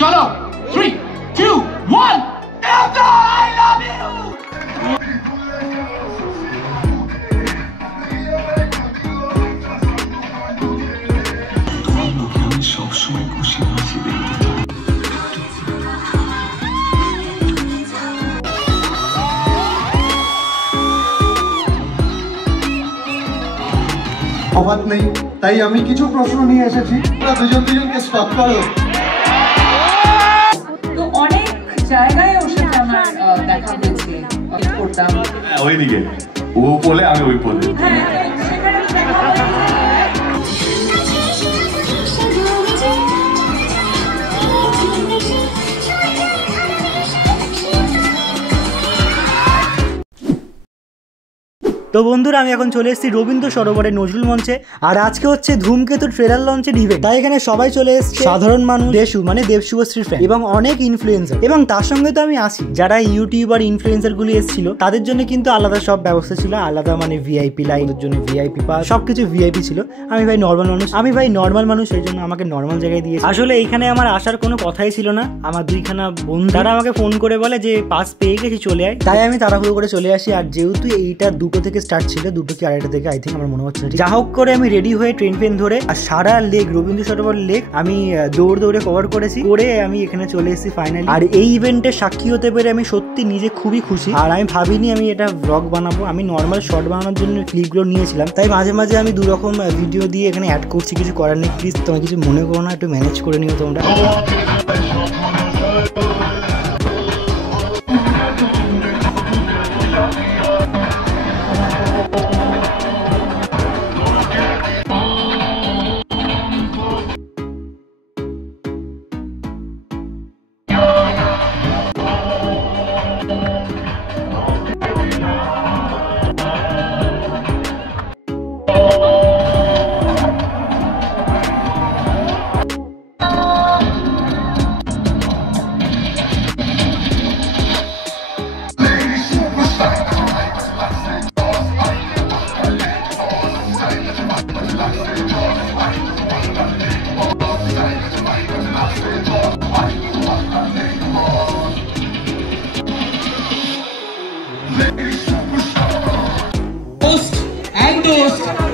চলো 3 2 1 I love you সবসময় খুশি হাসি দেখতে অবাক নেই, তাই আমি কিছু প্রশ্ন নিয়ে এসেছি। তোমরা দুজনকে স্টপ করো। তো অনেক জায়গায় ওর সাথে আমার দেখা হয়েছে, করতাম ওইদিকে ও বলে আমি ওই বলে সেখানে দেখা হয়েছে। তো বন্ধুরা আমি এখন চলে এসেছি রবীন্দ্র সরোবরের নজরুল মঞ্চে। আর আজকে হচ্ছে ধূমকেতু ট্রেলার লঞ্চের ইভেন্ট। তাই এখানে সবাই চলে এসেছে, সাধারণ মানুষ, দেশু মানে দেবশুভশ্রী ফ্যান এবং অনেক ইনফ্লুয়েন্সার, এবং তার সঙ্গে তো আমি আসি। যারা ইউটিউবার ইনফ্লুয়েন্সার গুলি এসেছিল তাদের জন্য কিন্তু আলাদা সব ব্যবস্থা ছিল, আলাদা মানে ভিআইপি লাইনের জন্য ভিআইপি পাস, সবকিছু ভিআইপি ছিল। আমি ভাই নর্মাল মানুষ, সেই জন্য আমাকে নর্মাল জায়গায় দিয়েছে। আসলে এইখানে আমার আসার কোনো কথাই ছিল না। আমার দুইখানা বন্ধু তারা আমাকে ফোন করে বলে যে পাস পেয়ে গেছি চলে আয়, তাই আমি তাড়াহুড়ো করে চলে আসি। আর যেহেতু এইটা 2টো থেকে স্টার্ট ছিল, 2টো কি 2:30 থেকে আই থিঙ্ক, আমার মনে হচ্ছে। যা হোক করে আমি রেডি হয়ে ট্রেন ফেন ধরে আর সারা লেক রবীন্দ্র সরোবর লেক আমি দৌড়ে কভার করেছি, করে আমি এখানে চলে এসেছি ফাইনালি। আর এই ইভেন্টের সাক্ষী হতে পেরে আমি সত্যি নিজে খুবই খুশি। আর আমি ভাবিনি আমি এটা ব্লগ বানাবো, আমি নর্মাল শর্ট বানানোর জন্য ক্লিপগুলো নিয়েছিলাম। তাই মাঝে মাঝে আমি 2 রকম ভিডিও দিয়ে এখানে অ্যাড করছি, কিছু করার নেই। প্লিজ তোমরা কিছু মনে করো না, একটু ম্যানেজ করে নিও তোমরা।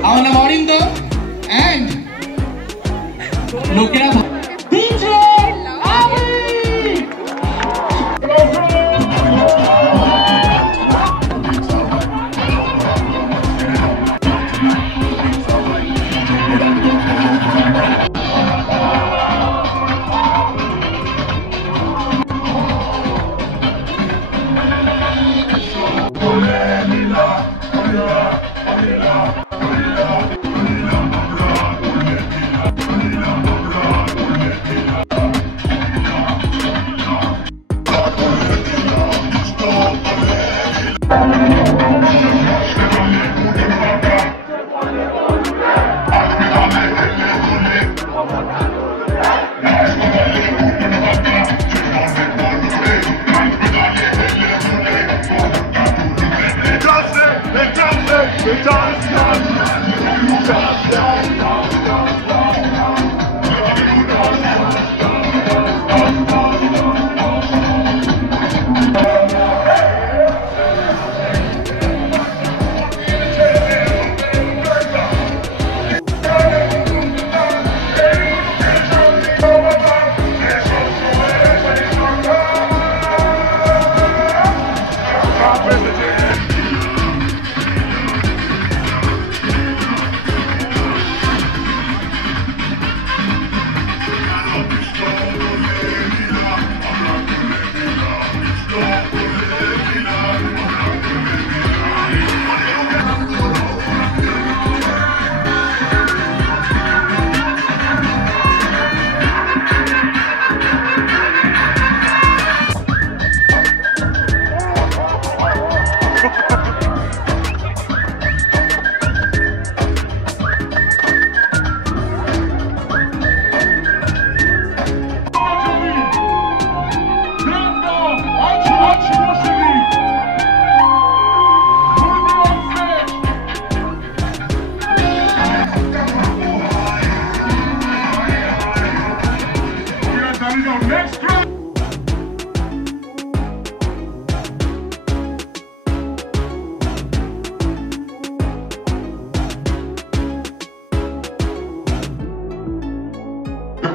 আমার নাম অরিন্দ এন্ড লোকেরা Next round.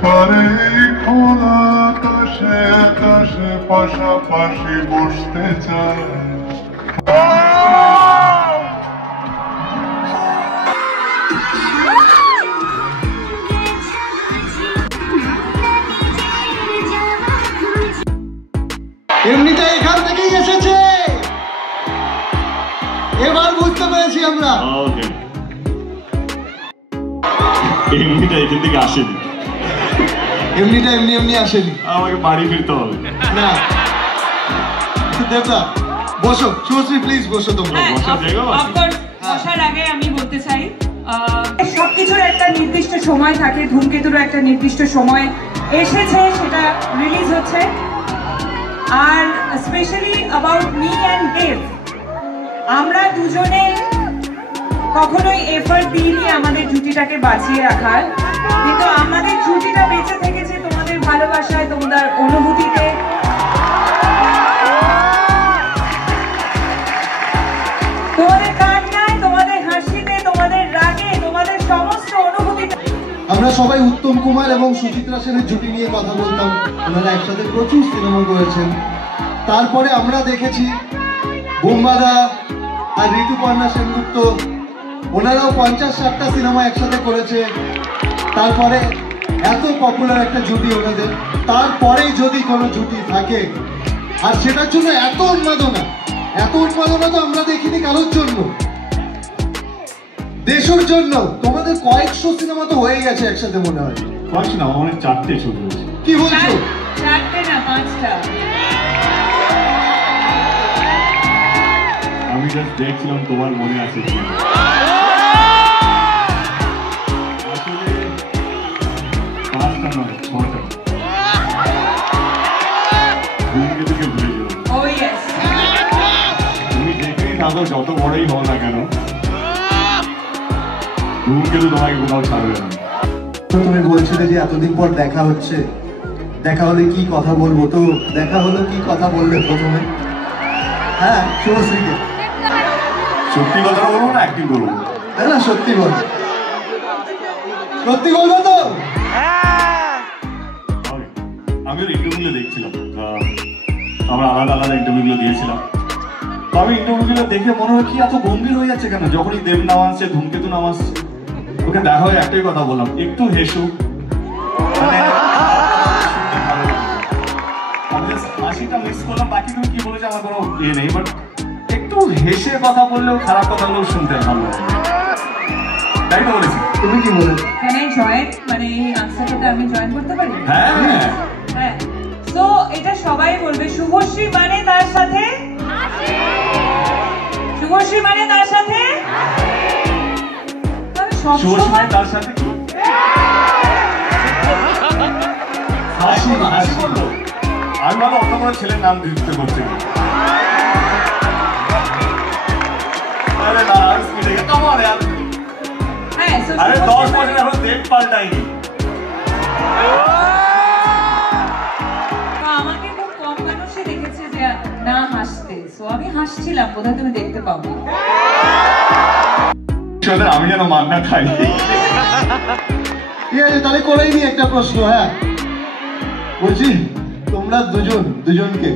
পারে খোলা আকাশে আকাশে পাশাপাশি বসতে চায় এমনিতে এখান থেকেই এসেছে, এবার বুঝতে পেরেছি আমরা। ওকে, এমনিটা এখান থেকে আসেনি, এমনিটা এমনি এমনি আসেনি, আমাকে বাড়ি ফিরতে হবে। না দেবদা বসো, শুভশ্রী প্লিজ বসো তোমরা। বসার আগে আমি বলতে চাই সবকিছুর একটা নির্দিষ্ট সময় থাকে, ধূমকেতুর একটা নির্দিষ্ট সময় এসেছে, সেটা রিলিজ হচ্ছে। আর স্পেশালি অ্যাবাউট মি অ্যান্ড দেব, আমরা দুজনে কখনোই এফর্ট দিইনি আমাদের জুটিটাকে বাঁচিয়ে রাখার, কিন্তু আমাদের জুটিটা বেঁচে থেকেছে তোমাদের ভালোবাসায়, তোমাদের অনুভূতিতে। তোমাদের কান্নায়, তোমাদের হাসিতে, তোমাদের রাগে, তোমাদের সমস্ত অনুভূতিতে। আমরা সবাই উত্তম কুমার এবং সুচিত্রা সেনের জুটি নিয়ে কথা বলতাম, ওনারা একসাথে প্রচুর সিনেমা করেছেন। তারপরে আমরা দেখেছি বোম্বাদা আর ঋতুপর্ণা সেনগুপ্ত, ওনারাও 50-60টা সিনেমা একসাথে করেছে। তারপরে এত পপুলার একটা জুটি ওনাদের, তারপরেই যদি কোনো জুটি থাকে আর সেটার জন্য এত উন্মাদনা তো আমরা দেখিনি কারোর জন্য। দেশের জন্য তোমাদের কয়েকশো সিনেমা তো হয়ে গেছে একসাথে মনে হয়। কয়েকশো না, অনেক 4টে ছবি হয়েছে। কি বলছো? 4টে না 5টা। আমি জাস্ট দেখছিলাম তোমার মনে আছে কি। আসলে 5টা নয়, 6টা। ধূমকেতুকে ভুলে যাও। Oh yes. তুমি দেখেই থাকো, যত বড়ই হও না কেন, ধূমকেতু তোমাকে কোথাও ছাড়বে না। তুমি বলছিলে যে এতদিন পর দেখা হচ্ছে, দেখা হলে কি কথা বলবো, তো দেখা হলো, কি কথা বললে প্রথমে? হ্যাঁ, শুভশ্রীকে সত্যি কথা বলবো না অ্যাক্টিং করবো? না সত্যি বল, সত্যি বলবো তো। আমি ওর ইন্টারভিউগুলো দেখছিলাম, আমরা আলাদা আলাদা ইন্টারভিউগুলো দিয়েছিলাম। তো আমি ইন্টারভিউগুলো দেখে মনে হয় কি এত গম্ভীর হয়ে যাচ্ছে কেন, যখনই দেব নাম আসছে, ধূমকেতু নাম আসছে। ওকে দেখা হয় একটাই কথা বললাম, একটু হেসো, মানে আমি হাসিটা মিস করলাম। বাকি তুমি কি বলেছো আমার কোনো ইয়ে নেই, বাট একটু হেসে কথা বললেও, খারাপ কথা বললেও শুনতে ভালো লাগে, তাই তো বলেছি। তুমি কি বলে? Can I join? মানে এই আনসারটাতে আমি জয়েন করতে পারি? হ্যাঁ হ্যাঁ। তো এটা সবাই বলবে, শুভশ্রী মানে তার সাথে, শুভশ্রী মানে তার সাথে, শুভশ্রী তার সাথে কি হাসি, হাসি বললো। আমি ভালো অন্য কোনো ছেলের নাম দিতে করছি। আরে না, তোমার আরে 10 বছর এখন দেখ পাল্টাইনি। আমাকে খুব কম মানুষই দেখেছে যে না হাসতে, সো আমি হাসছিলাম, বোধহয় তুমি দেখতে পাবো। আমি যেন মান্না খাই। ঠিক আছে, তাহলে করেই নি একটা প্রশ্ন। হ্যাঁ বলছি, তোমরা দুজনকে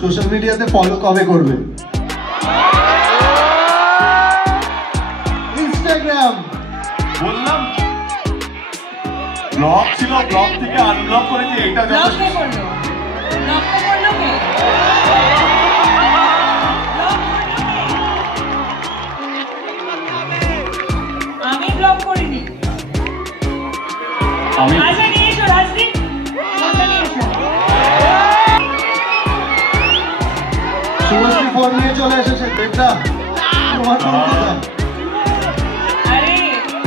সোশ্যাল মিডিয়াতে ফলো কবে করবে? ইনস্টাগ্রাম বললাম ব্লগ ছিল, ব্লগ থেকে আনব্লক করেছি, এটা ব্লগ যথেষ্ট। কে করলো? ব্লগ কে করলো কে? আমি ব্লগ করিনি। আমি আচ্ছা নিয়ে এসো রাজদীপ, ফোনটা নিয়ে এসো। শুভশ্রী ফোন নিয়ে চলে এসেছে। দেবদা তোমার ফোন কোথায়? আরে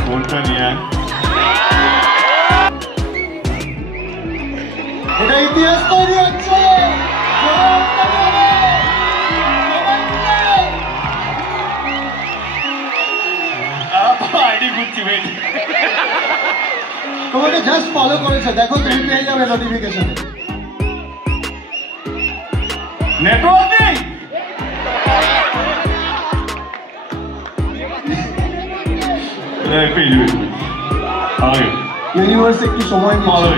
ফোনটা নিয়ে আয়। এটা ইতিহাস তৈরি হচ্ছে। আইডি খুঁজছি ভাই। তোমাকে জাস্ট ফলো করেছে, দেখো তুমি পেয়ে যাবে নোটিফিকেশন। নেটওয়ার্ক নেই। ইউনিভার্স একটু সময় নিচ্ছে।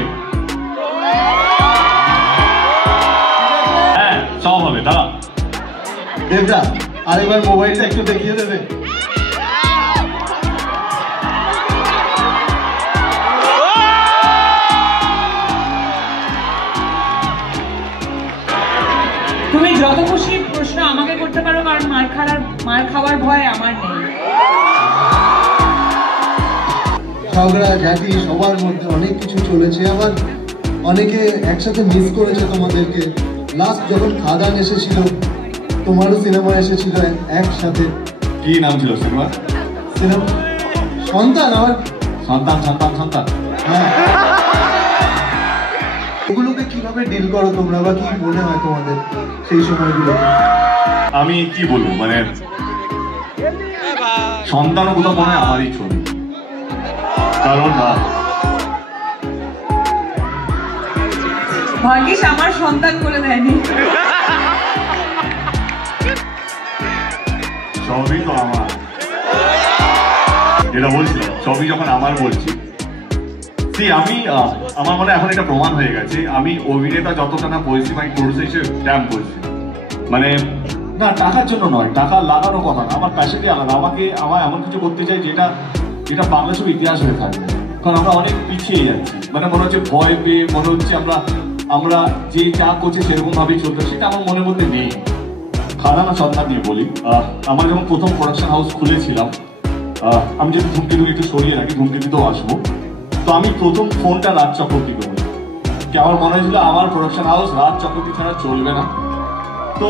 হ্যাঁ সব হবে, দাঁড়া। দেবদা আরেকবার মোবাইলটা একটু দেখিয়ে দেবে? তুমি যত খুশি প্রশ্ন আমাকে করতে পারো, কারণ মার খাওয়ার ভয় আমার নেই। ঝগড়া ঝাঁটি সবার মধ্যে অনেক কিছু চলেছে, আবার অনেকে একসাথে মিস করেছে তোমাদেরকে। লাস্ট যখন খাদান এসেছিল, তোমারও সিনেমা এসেছিল একসাথে। কি নাম ছিল সিনেমা? সিনেমা সন্তান। আমার সন্তান। হ্যাঁ, ওগুলোকে কিভাবে ডিল করো তোমরা, বা কি মনে হয় তোমাদের সেই সময়গুলোতে? আমি কি বলবো, মানে সন্তানও কোথাও মনে হয় আমারই ছবি, কারণ ভাগ্যিস আমার সন্তান করে দেয়নি। সবই তো আমার, যেটা বলছিলাম সবই যখন আমার বলছি। আমি আমার মনে এখন এটা প্রমাণ হয়ে গেছে, আমি অভিনেতা যতটা না বলছি আমি প্রডিউসার হিসেবে ড্যাম বলছি। মানে না, টাকার জন্য নয়, টাকা লাগানো কথা না, আমার প্যাশনই আলাদা। আমার এমন কিছু করতে চাই যেটা বাংলা ছবির ইতিহাস হয়ে থাকবে, কারণ আমরা অনেক পিছিয়ে যাচ্ছি। মানে মনে হচ্ছে ভয় পেয়ে, মনে হচ্ছে আমরা যে যা করছি সেরকম ভাবেই চলতে, সেটা আমার মনের মধ্যে নেই। খাদান আর সন্তান নিয়ে বলি, আমার যখন প্রথম প্রোডাকশন হাউস খুলেছিলাম, আমি যদি ধূমকেতু একটু সরিয়ে রাখি, ধূমকেতুতেও আসবো, তো আমি প্রথম ফোনটা রাজ চক্রবর্তীকে বলি, কি আমার মনে হয়েছিল আমার প্রোডাকশন হাউস রাজ চক্রবর্তী ছাড়া চলবে না। তো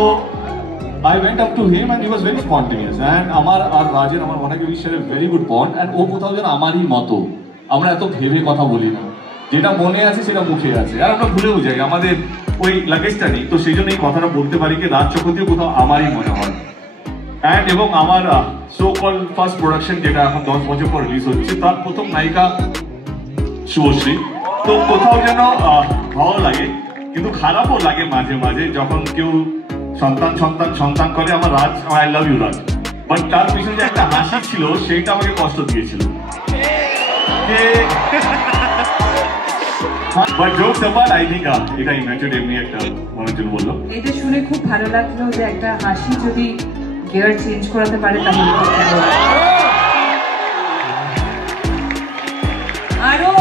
I went up to him and he was very spontaneous, and আমার আর রাজের আমার মনে হয় we share a very good bond, and ও কোথাও যেন আমারই মতো। আমরা এত ভেবে কথা বলি না, যেটা মনে আছে সেটা মুখে আছে, আর আমরা ভুলেও যাই, আমাদের ওই লাগেজটা নেই। তো সেই জন্য এই কথাটা বলতে পারি কি রাজ চক্রবর্তী কোথাও আমারই মনে হয়। অ্যান্ড এবং আমার সো কল ফার্স্ট প্রোডাকশন, যেটা এখন 10 বছর পর রিলিজ হচ্ছে, তার প্রথম নায়িকা শুভশ্রী। তো কোথাও যেন ভালো লাগে, কিন্তু খারাপও লাগে মাঝে মাঝে যখন কেউ সন্তান করে। আমার Raj, I love you Raj, but তার পিছনে যে একটা হাসি ছিল সেইটা আমাকে কষ্ট দিয়েছিল। But jokes apart, I think এটা ইম্যাচুর এমনি একটা মানুষজন বললো। এটা শুনে খুব ভালো লাগলো যে একটা হাসি যদি গিয়ার চেঞ্জ করাতে পারে তাহলে আরো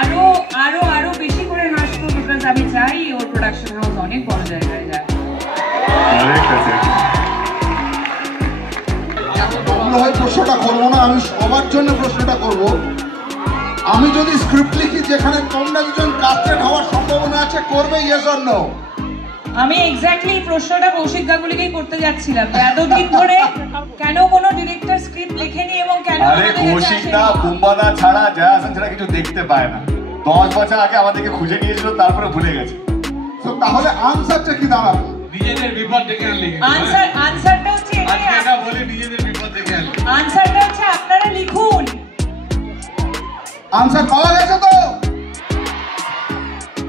আরো আরো আরো বেশি করে হাসবো, বিকজ আমি চাই ওর প্রোডাকশন হাউস অনেক বড় জায়গায় যায়। প্রশ্নটা করবো না, আমি সবার জন্য প্রশ্নটা করব। আমি যদি স্ক্রিপ্ট লিখি যেখানে তোমরা দুজন কাস্টেড হওয়ার সম্ভাবনা আছে, করবে ইয়েস অর নো? আমি এক্স্যাক্টলি প্রশ্নটা কৌশিক গাঙ্গুলিকেই করতে যাচ্ছিলাম, এতদিন ধরে কেন কোনো ডিরেক্টর স্ক্রিপ্ট লেখেনি এবং কেন কৌশিক দা বুম্বাদা ছাড়া, জয়া হাসান ছাড়া কিছু দেখতে পায় না। 10 বছর আগে আমাদেরকে খুঁজে নিয়েছিল, তারপরে ভুলে গেছে। তো তাহলে আনসারটা কি দাঁড়াবে? নিজেদের বিপদ ডেকে আনলি। আনসারটা হচ্ছে এটা বলে নিজেদের বিপদ ডেকে আনলি। আনসারটা হচ্ছে আপনারা লিখুন। আনসার পাওয়া গেছে তো?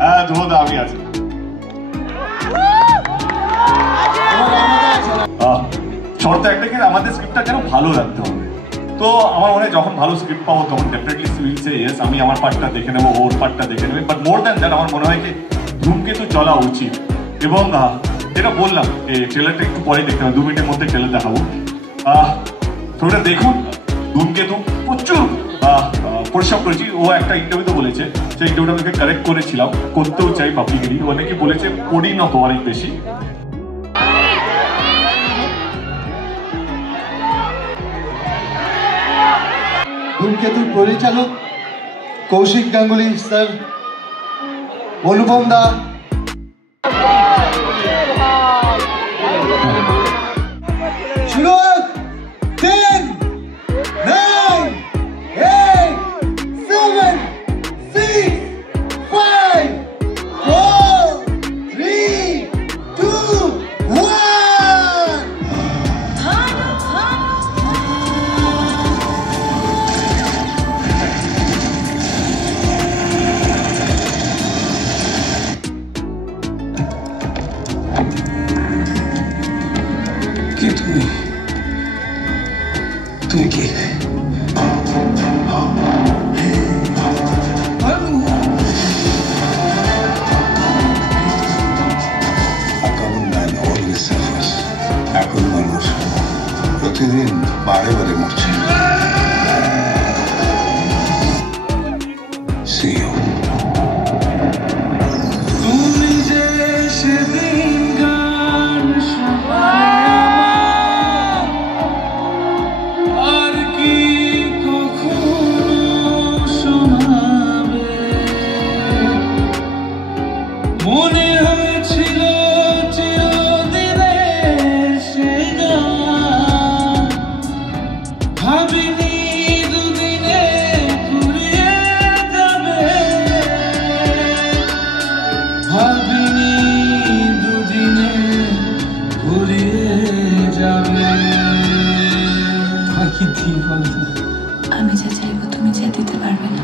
হ্যাঁ ধন্যবাদ, আমি আছি। শর্ত একটা কি, আমাদের স্ক্রিপ্টটা যেন ভালো রাখতে হবে। তো আমার মনে হয় যখন ভালো স্ক্রিপ্ট পাবো তখন ডেফিনেটলি উইল সে ইয়েস, আমি আমার পার্টটা দেখে নেবো, ওর পার্টটা দেখে নেবে। বাট মোর দ্যান দ্যাট আমার মনে হয় কি ধূমকেতু চলা উচিত। এবং যেটা বললাম, এই ট্রেলারটা একটু পরে দেখতে হবে, 2 মিনিটের মধ্যে ট্রেলার দেখাবো। ওটা দেখুন। ধূমকেতু প্রচুর পরিশ্রম করেছি। ও একটা ইন্টারভিউতে বলেছে, সেই ইন্টারভিউটা আমাকে কারেক্ট করেছিলাম, করতেও চাই পাবলিকলি। ও নাকি বলেছে পরিণত অনেক বেশি। ধূমকেতুর পরিচালক কৌশিক গাঙ্গুলি স্যার, অনুপম দা, শুরু 10, 9, 8, 7, 6, 5, 4, 3, 2, 1. See you. আমি যা চাইবো তুমি যা দিতে পারবে না।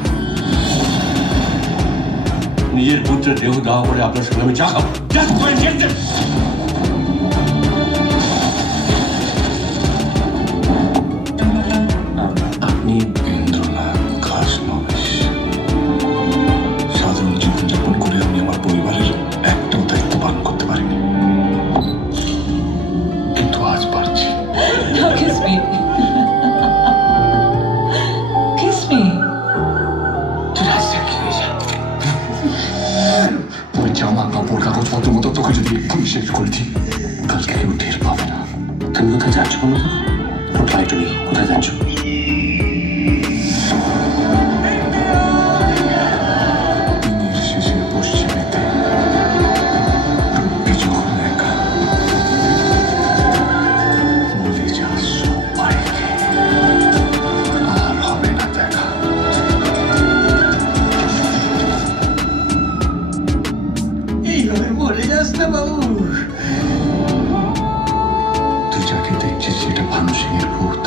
নিজের পুত্রের দেহ দাহ করে আপনার সঙ্গে আমি চা খাবো। আপনি ইন্দ্রনাথ খাসনবিশ। সাধারণ জীবনযাপন করে আমি আমার পরিবারের একটাও দায়িত্ব পালন করতে পারিনি, কিন্তু আজ পারছি। ওই জামা কাপড় কাগজপত্র মতো তোকে যদি এক্ষুনি শেষ করেছি, কালকে কেউ টের পাবে না। তুমি কোথায় যাচ্ছ? কোথায় তুমি কোথায় যাচ্ছ? দিনের শেষে পশ্চিমেতে যখন একা বলে যাস সবাইকে, আর হবে না দেখা। এইভাবে মরে যাস না বাবু। তুই যাকে দেখছিস সেটা ভানু সিংয়ের ভূত,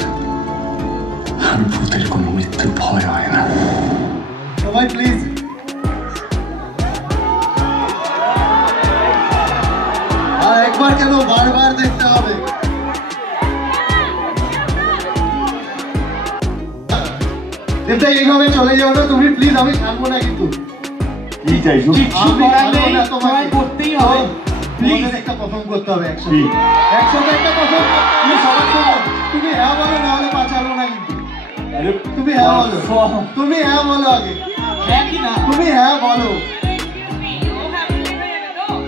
আর ভূতের কোনো মৃত্যুর ভয় হয় না। সবাই প্লিজ আর একবার কেন বারবার দেখতে হবে। এটা এইভাবে চলে যাও না তুমি প্লিজ, আমি থাকবো না কিন্তু। কি চাইছো? তোমায় করতেই হবে প্লিজ। একটা প্রথম করতে হবে একসাথে, একসাথে একটা প্রথম। তুমি হ্যাঁ বলো, না হলে পাচারো না কিন্তু। তুমি হ্যাঁ বলো, তুমি হ্যাঁ বলো আগে। তুমি হ্যাঁ বলো।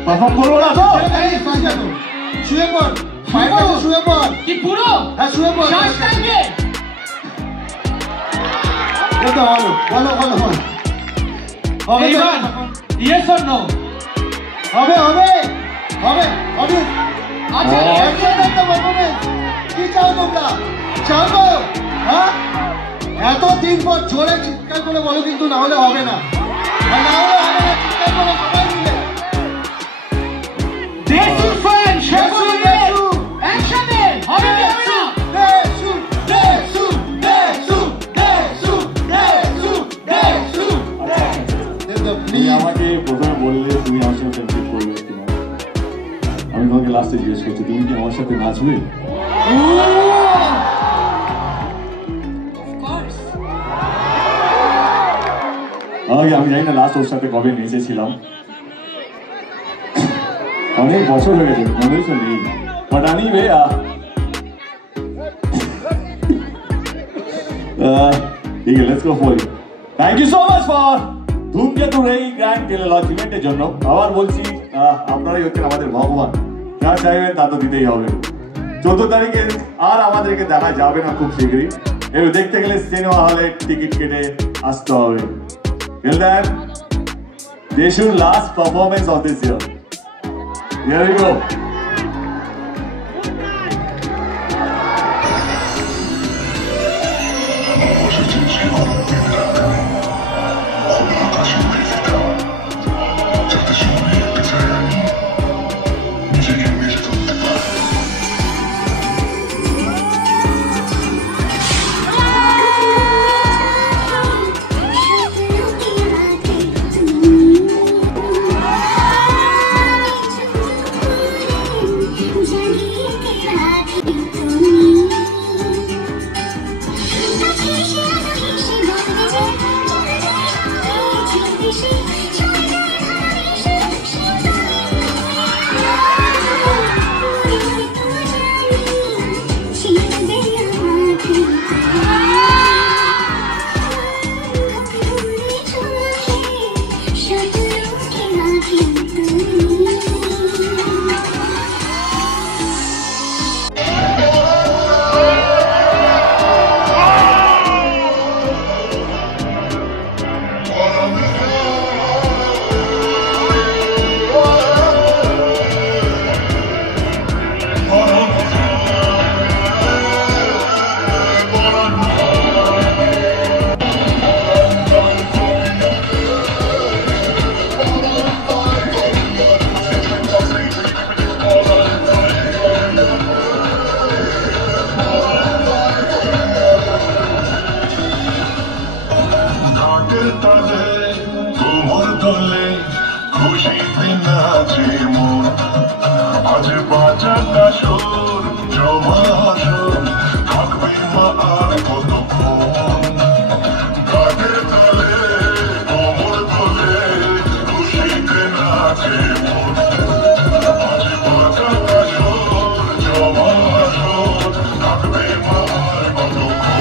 পারফর্ম করো না তো? শুয়ে পড়, শুয়ে পড়। কি পুরো? হ্যাঁ শুয়ে পড়। বলো বলো বলো বলো। হবে ইয়েস অর নো? হবে হবে হবে হবে। আচ্ছা একসাথে একটা পারফরমেন্স। কি চাও তোমরা? চাও তো? হ্যাঁ এতদিন পর জোরে চিৎকার করে বলো কিন্তু, না হলে হবে না। আর না হলে হবে না, চিৎকার করো সবাই মিলে। দেশু ফ্যান শেখু একসাথে হবে না? দেশু দেশু দেশু দেশু দেশু দেশু। তুমি আমাকে প্রথমে বললে তুমি আমার সাথে ফ্রেন্ডশিপ করবে কিনা, আমি তোমাকে লাস্টে জিজ্ঞেস করছি তুমি কি আমার সাথে নাচবে? আমি জানি না লাস্ট ওর সাথে কবে নেচেছিলাম, অনেক বছর হয়ে গেছে, মনে তো নেই। বাট এনিওয়ে ঠিক আছে, let's go for it. Thank you so much for ধূমকেতুর এই গ্র্যান্ড টেলিলঞ্চ ইভেন্টের জন্য। আবার বলছি আপনারাই হচ্ছেন আমাদের ভগবান, যা চাইবেন তা তো দিতেই হবে। 14 তারিখে আর আমাদেরকে দেখা যাবে না খুব শীঘ্রই, এবার দেখতে গেলে সিনেমা হলে টিকিট কেটে আসতে হবে। Till then, Deshu's last performance of this year. Here we go. দোলে খুশিতে নাচে মন আজ বাজাটা সুর জমা সুর থাকবে মা আর কতক্ষণ গানের তালে কোমর দোলে খুশিতে নাচে মন আজ বাজাটা সুর জমা সুর থাকবে মা আর কতক্ষণ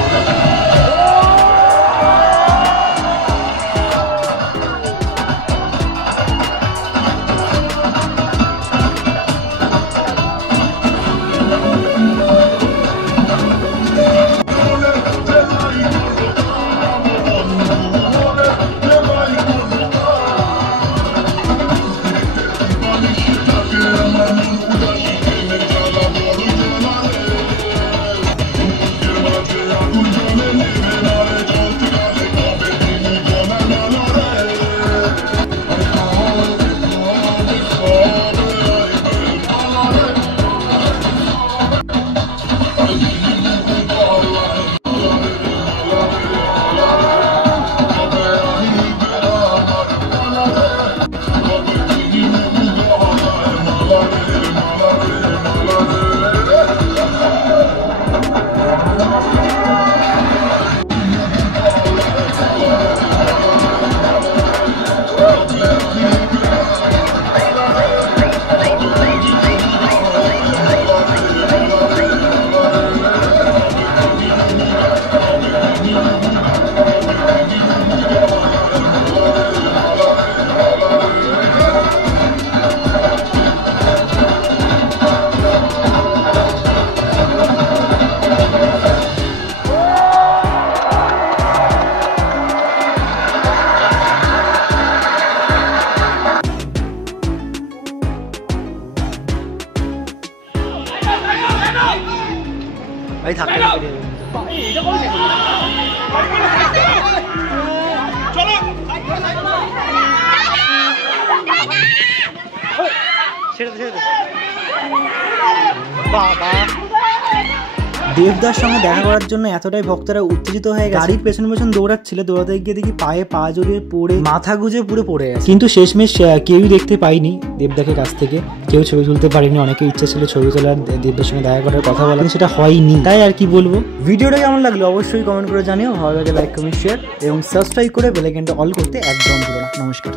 ভাই থাকতে দেবদার সঙ্গে দেখা করার জন্য এতটাই ভক্তরা উত্তেজিত হয়ে গেছে, গাড়ির পেছন পেছন দৌড়াচ্ছিল, দৌড়াতে গিয়ে দেখি পায়ে পা জড়িয়ে পড়ে মাথা গুজে পুরো পড়ে গেছে। কিন্তু শেষমেশ কেউই দেখতে পাইনি দেবদাকে কাছ থেকে, কেউ ছবি তুলতে পারেনি। অনেকে ইচ্ছা ছিল ছবি তোলার, দেবদার সঙ্গে দেখা করার কথা বলা, সেটা হয়নি। তাই আর কি বলবো। ভিডিওটা কেমন লাগলো অবশ্যই কমেন্ট করে জানিও। ভালো লাগে লাইক কমেন্ট শেয়ার এবং সাবস্ক্রাইব করে বেল আইকনটা অল করতে একদম ভুলো না। নমস্কার।